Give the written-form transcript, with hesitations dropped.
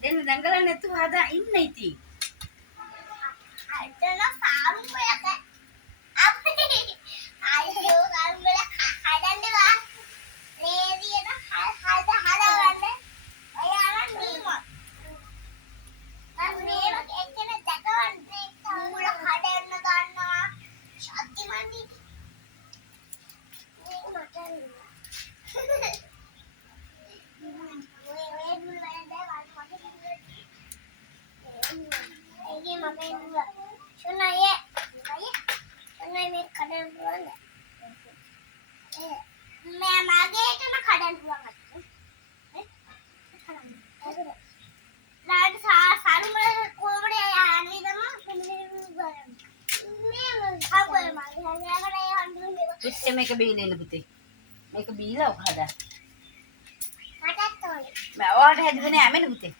දෙන්න දඟලන්නේ නැතුව හදා ඉන්න ඉතින්. අදන සාරු ගලක අපේ අයියෝ සාරු ගල හදන්නවා. ලේදියන හදවන්න. අයාලා නීම. මම මේක එක්කෙන දැකවන්නේ මූල හදන්න ගන්නවා. ශක්තිමන්දි. මේක මට මේක බීලා පුතේ. මේක බීලා ඔක හදා. මට ඔයාලට හැදුවේ නෑ මෙන්න පුතේ.